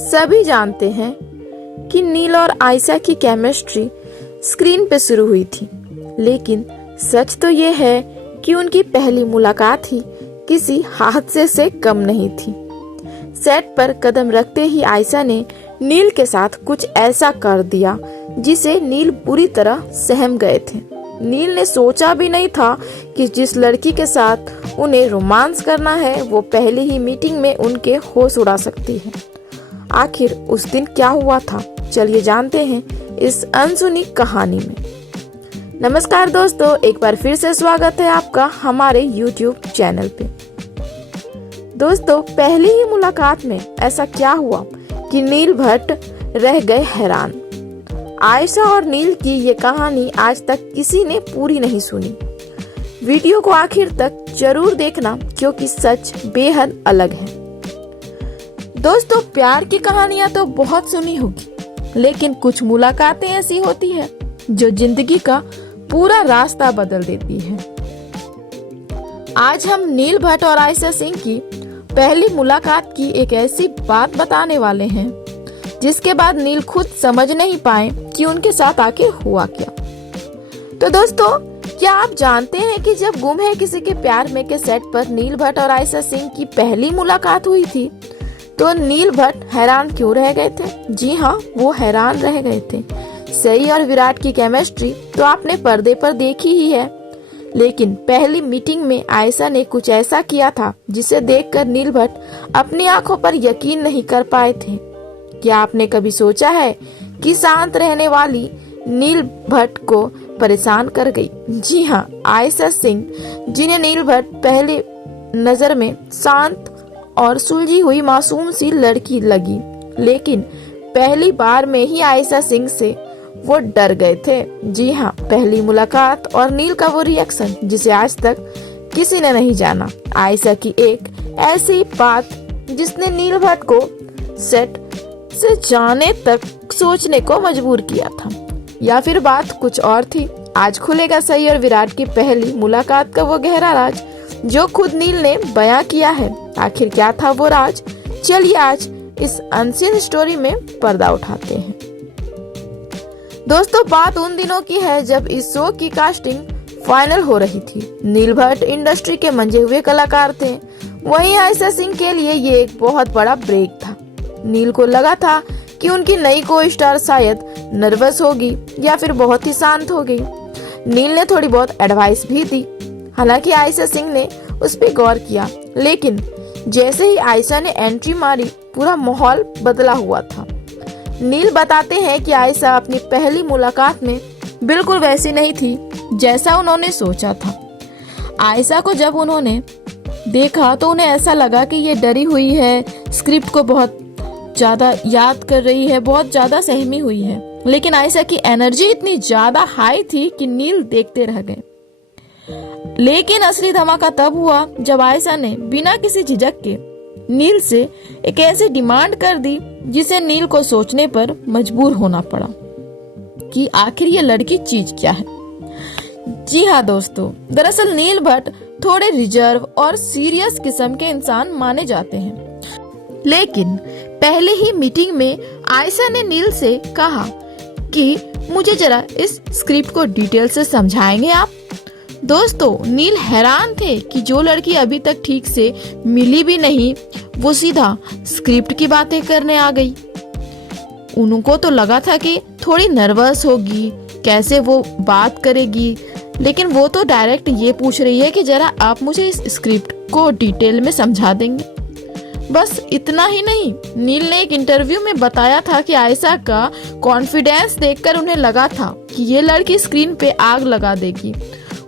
सभी जानते हैं कि नील और आयशा की केमिस्ट्री स्क्रीन पे शुरू हुई थी, लेकिन सच तो ये है कि उनकी पहली मुलाकात ही किसी हादसे से कम नहीं थी। सेट पर कदम रखते ही आयशा ने नील के साथ कुछ ऐसा कर दिया जिसे नील बुरी तरह सहम गए थे। नील ने सोचा भी नहीं था कि जिस लड़की के साथ उन्हें रोमांस करना है वो पहली ही मीटिंग में उनके होश उड़ा सकती है। आखिर उस दिन क्या हुआ था, चलिए जानते हैं इस अनसुनी कहानी में। नमस्कार दोस्तों, एक बार फिर से स्वागत है आपका हमारे YouTube चैनल पे। दोस्तों, पहली ही मुलाकात में ऐसा क्या हुआ कि नील भट्ट रह गए हैरान। आयशा और नील की ये कहानी आज तक किसी ने पूरी नहीं सुनी। वीडियो को आखिर तक जरूर देखना क्योंकि सच बेहद अलग है। दोस्तों, प्यार की कहानियां तो बहुत सुनी होगी, लेकिन कुछ मुलाकातें ऐसी होती है जो जिंदगी का पूरा रास्ता बदल देती है। आज हम नील भट्ट और आयशा सिंह की पहली मुलाकात की एक ऐसी बात बताने वाले हैं जिसके बाद नील खुद समझ नहीं पाए कि उनके साथ आके हुआ क्या। तो दोस्तों, क्या आप जानते हैं कि जब गुम है किसी के प्यार में के सेट पर नील भट्ट और आयशा सिंह की पहली मुलाकात हुई थी तो नील भट्ट हैरान क्यों रह गए थे? जी हाँ, वो हैरान रह गए थे। सई और विराट की केमिस्ट्री तो आपने पर्दे पर देखी ही है, लेकिन पहली मीटिंग में आयशा ने कुछ ऐसा किया था जिसे देखकर नील भट्ट अपनी आंखों पर यकीन नहीं कर पाए थे। क्या आपने कभी सोचा है कि शांत रहने वाली नील भट्ट को परेशान कर गई? जी हाँ, आयशा सिंह, जिन्हें नील भट्ट पहले नजर में शांत और सुलझी हुई मासूम सी लड़की लगी, लेकिन पहली बार में ही आयशा सिंह से वो डर गए थे। जी हाँ, पहली मुलाकात और नील का वो रिएक्शन जिसे आज तक किसी ने नहीं जाना। आयशा की एक ऐसी बात जिसने नील भट्ट को सेट से जाने तक सोचने को मजबूर किया था, या फिर बात कुछ और थी। आज खुलेगा सई और विराट की पहली मुलाकात का वो गहरा राज जो खुद नील ने बयां किया है। आखिर क्या था वो राज? चलिए आज इस अनसीन स्टोरी में पर्दा उठाते हैं। दोस्तों, बात उन दिनों की है जब इस शो की कास्टिंग फाइनल हो रही थी। नील भट्ट इंडस्ट्री के मंजे हुए कलाकार थे, वहीं आयशा सिंह के लिए ये एक बहुत बड़ा ब्रेक था। नील को लगा था कि उनकी नई को स्टार शायद नर्वस होगी या फिर बहुत ही शांत हो गई। नील ने थोड़ी बहुत एडवाइस भी दी, हालांकि आयशा सिंह ने उस पर गौर किया, लेकिन जैसे ही आयशा ने एंट्री मारी पूरा माहौल बदला हुआ था। नील बताते हैं कि आयशा अपनी पहली मुलाकात में बिल्कुल वैसी नहीं थी जैसा उन्होंने सोचा था। आयशा को जब उन्होंने देखा तो उन्हें ऐसा लगा कि ये डरी हुई है, स्क्रिप्ट को बहुत ज्यादा याद कर रही है, बहुत ज्यादा सहमी हुई है। लेकिन आयशा की एनर्जी इतनी ज्यादा हाई थी कि नील देखते रह गए। लेकिन असली धमाका तब हुआ जब आयशा ने बिना किसी झिझक के नील से एक ऐसी डिमांड कर दी जिसे नील को सोचने पर मजबूर होना पड़ा कि आखिर ये लड़की चीज क्या है। जी हाँ दोस्तों, दरअसल नील भट्ट थोड़े रिजर्व और सीरियस किस्म के इंसान माने जाते हैं, लेकिन पहले ही मीटिंग में आयशा ने नील से कहा कि मुझे जरा इस स्क्रिप्ट को डिटेल से समझाएंगे आप। दोस्तों, नील हैरान थे कि जो लड़की अभी तक ठीक से मिली भी नहीं वो सीधा स्क्रिप्ट की बातें करने आ गई। उनको तो लगा था कि थोड़ी नर्वस होगी, कैसे वो बात करेगी, लेकिन वो तो डायरेक्ट ये पूछ रही है कि जरा आप मुझे इस स्क्रिप्ट को डिटेल में समझा देंगे। बस इतना ही नहीं, नील ने एक इंटरव्यू में बताया था कि आयशा का कॉन्फिडेंस देखकर उन्हें लगा था कि ये लड़की स्क्रीन पे आग लगा देगी।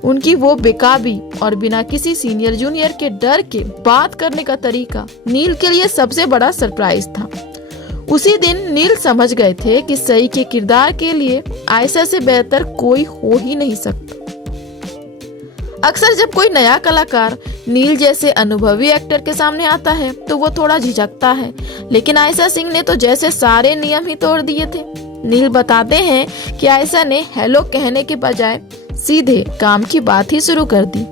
उनकी वो बेकाबी और बिना किसी सीनियर जूनियर के डर के बात करने का तरीका नील के लिए सबसे बड़ा सरप्राइज था। उसी दिन नील समझ गए थे कि सई के किरदार के लिए आयशा से बेहतर कोई हो ही नहीं सकता। अक्सर जब कोई नया कलाकार नील जैसे अनुभवी एक्टर के सामने आता है तो वो थोड़ा झिझकता है, लेकिन आयशा सिंह ने तो जैसे सारे नियम ही तोड़ दिए थे। नील बताते हैं कि आयशा ने हेलो कहने के बजाय सीधे काम की बात ही शुरू कर दी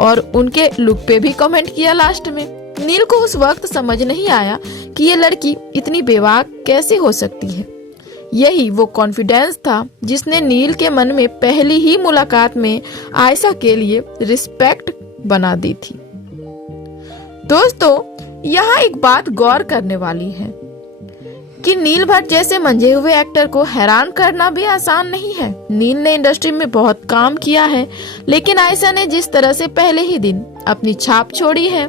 और उनके लुक पे भी कमेंट किया लास्ट में। नील को उस वक्त समझ नहीं आया कि ये लड़की इतनी बेवाक कैसे हो सकती है। यही वो कॉन्फिडेंस था जिसने नील के मन में पहली ही मुलाकात में आयशा के लिए रिस्पेक्ट बना दी थी। दोस्तों, यहाँ एक बात गौर करने वाली है कि नील भट्ट जैसे मंझे हुए एक्टर को हैरान करना भी आसान नहीं है। नील ने इंडस्ट्री में बहुत काम किया है, लेकिन आयशा ने जिस तरह से पहले ही दिन अपनी छाप छोड़ी है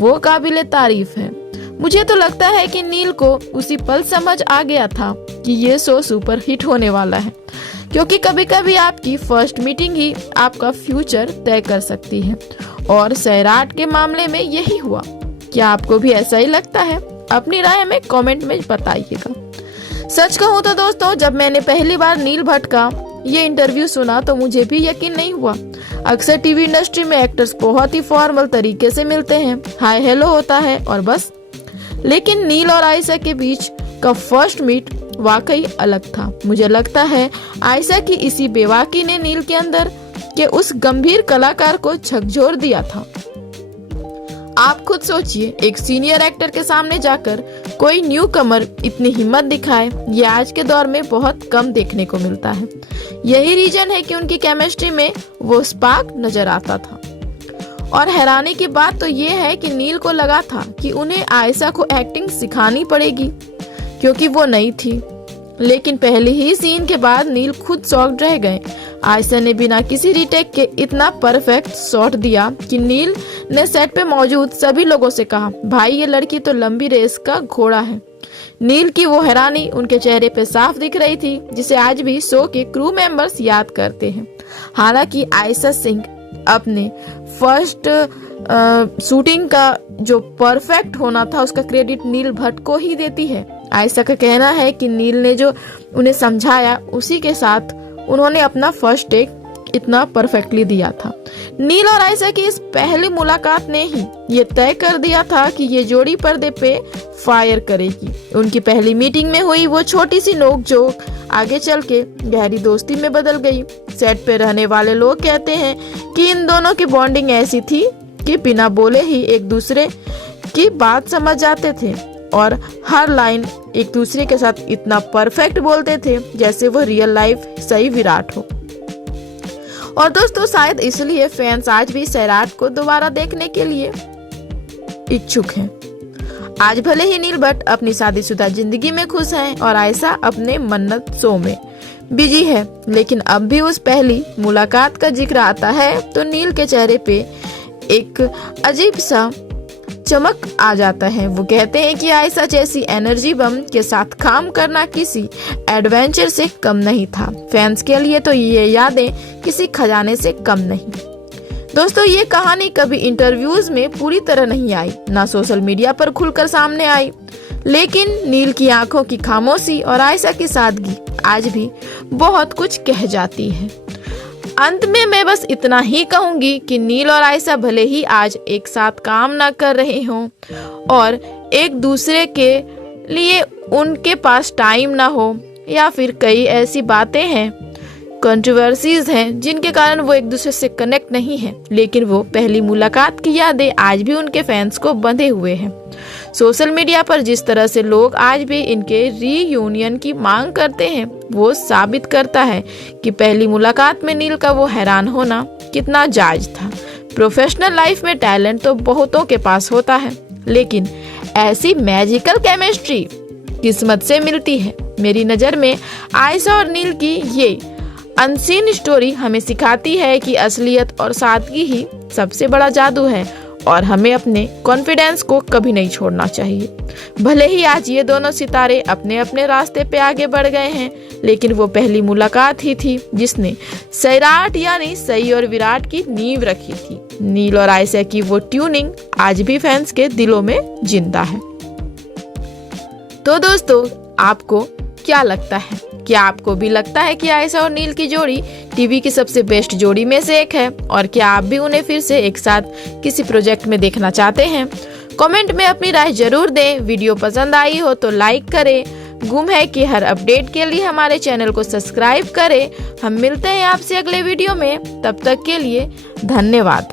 वो काबिले तारीफ है। मुझे तो लगता है कि नील को उसी पल समझ आ गया था कि ये शो सुपर हिट होने वाला है, क्योंकि कभी कभी आपकी फर्स्ट मीटिंग ही आपका फ्यूचर तय कर सकती है, और सैराट के मामले में यही हुआ। क्या आपको भी ऐसा ही लगता है? अपनी राय हमें कमेंट में बताइएगा। सच कहूँ तो दोस्तों, जब मैंने पहली बार नील भट्ट का ये इंटरव्यू सुना तो मुझे भी यकीन नहीं हुआ। अक्सर टीवी इंडस्ट्री में एक्टर्स बहुत ही फॉर्मल तरीके से मिलते हैं, हाय हेलो होता है और बस। लेकिन नील और आयशा के बीच का फर्स्ट मीट वाकई अलग था। मुझे लगता है आयशा की इसी बेवाकी ने नील के अंदर के उस गंभीर कलाकार को झकझोर दिया था। आप खुद सोचिए, एक सीनियर एक्टर के सामने जाकर कोई न्यू कमर इतनी हिम्मत दिखाए, ये आज के दौर में बहुत कम देखने को मिलता है। यही रीजन है कि उनकी केमिस्ट्री में वो स्पार्क नजर आता था। और हैरानी की बात तो ये है कि नील को लगा था कि उन्हें आयशा को एक्टिंग सिखानी पड़ेगी क्योंकि वो नई थी, लेकिन पहले ही सीन के बाद नील खुद शॉक्ड रह गए। आयशा ने बिना किसी रीटेक के इतना परफेक्ट शॉट दिया कि नील ने सेट पे मौजूद सभी लोगों से कहा, भाई ये लड़की तो लंबी रेस का घोड़ा है। नील की वो हैरानी उनके चेहरे पे साफ दिख रही थी, जिसे आज भी शो के क्रू मेंबर्स याद करते हैं। हालांकि आयशा सिंह अपने फर्स्ट शूटिंग का जो परफेक्ट होना था उसका क्रेडिट नील भट्ट को ही देती है। आयशा का कहना है कि नील ने जो उन्हें समझाया उसी के साथ उन्होंने अपना फर्स्ट टेक इतना परफेक्टली दिया था। नील और आयशा की इस पहली मुलाकात ने ही ये तय कर दिया था कि ये जोड़ी पर्दे पे फायर करेगी। उनकी पहली मीटिंग में हुई वो छोटी सी नोकझोंक आगे चल के गहरी दोस्ती में बदल गई। सेट पे रहने वाले लोग कहते हैं कि इन दोनों की बॉन्डिंग ऐसी थी कि बिना बोले ही एक दूसरे की बात समझ जाते थे और हर लाइन एक दूसरे के साथ इतना परफेक्ट बोलते थे जैसे वो रियल लाइफ सही विराट हो। और दोस्तों, शायद इसलिए फैंस आज भी सैराट को दोबारा देखने के लिए इच्छुक हैं। आज भले ही नील भट्ट अपनी शादीशुदा जिंदगी में खुश हैं और आयशा अपने मन्नत शो में बिजी है, लेकिन अब भी उस पहली मुलाकात का जिक्र आता है तो नील के चेहरे पे एक अजीब सा चमक आ जाता है। वो कहते हैं कि आयशा जैसी एनर्जी बम के साथ काम करना किसी एडवेंचर से कम नहीं था। फैंस के लिए तो ये यादें किसी खजाने से कम नहीं। दोस्तों, ये कहानी कभी इंटरव्यूज में पूरी तरह नहीं आई, ना सोशल मीडिया पर खुलकर सामने आई, लेकिन नील की आंखों की खामोशी और आयशा की सादगी आज भी बहुत कुछ कह जाती है। अंत में मैं बस इतना ही कहूंगी कि नील और आयशा भले ही आज एक साथ काम ना कर रहे हों और एक दूसरे के लिए उनके पास टाइम ना हो, या फिर कई ऐसी बातें हैं, कंट्रोवर्सीज हैं जिनके कारण वो एक दूसरे से कनेक्ट नहीं है, लेकिन वो पहली मुलाकात की यादें आज भी उनके फैंस को बंधे हुए हैं। सोशल मीडिया पर जिस तरह से लोग आज भी इनके रीयूनियन की मांग करते हैं वो साबित करता है कि पहली मुलाकात में नील का वो हैरान होना कितना जायज था। प्रोफेशनल लाइफ में टैलेंट तो बहुतों के पास होता है, लेकिन ऐसी मैजिकल केमिस्ट्री किस्मत से मिलती है। मेरी नज़र में आयशा और नील की ये अनसीन स्टोरी हमें सिखाती है कि असलियत और सादगी ही सबसे बड़ा जादू है और हमें अपने कॉन्फिडेंस को कभी नहीं छोड़ना चाहिए। भले ही आज ये दोनों सितारे अपने अपने रास्ते पे आगे बढ़ गए हैं, लेकिन वो पहली मुलाकात ही थी जिसने सैराट यानी सई और विराट की नींव रखी थी। नील और आयशा की वो ट्यूनिंग आज भी फैंस के दिलों में जिंदा है। तो दोस्तों, आपको क्या लगता है? क्या आपको भी लगता है कि आयशा और नील की जोड़ी टीवी की सबसे बेस्ट जोड़ी में से एक है? और क्या आप भी उन्हें फिर से एक साथ किसी प्रोजेक्ट में देखना चाहते हैं? कमेंट में अपनी राय जरूर दें। वीडियो पसंद आई हो तो लाइक करें। गुम है कि हर अपडेट के लिए हमारे चैनल को सब्सक्राइब करें। हम मिलते हैं आपसे अगले वीडियो में, तब तक के लिए धन्यवाद।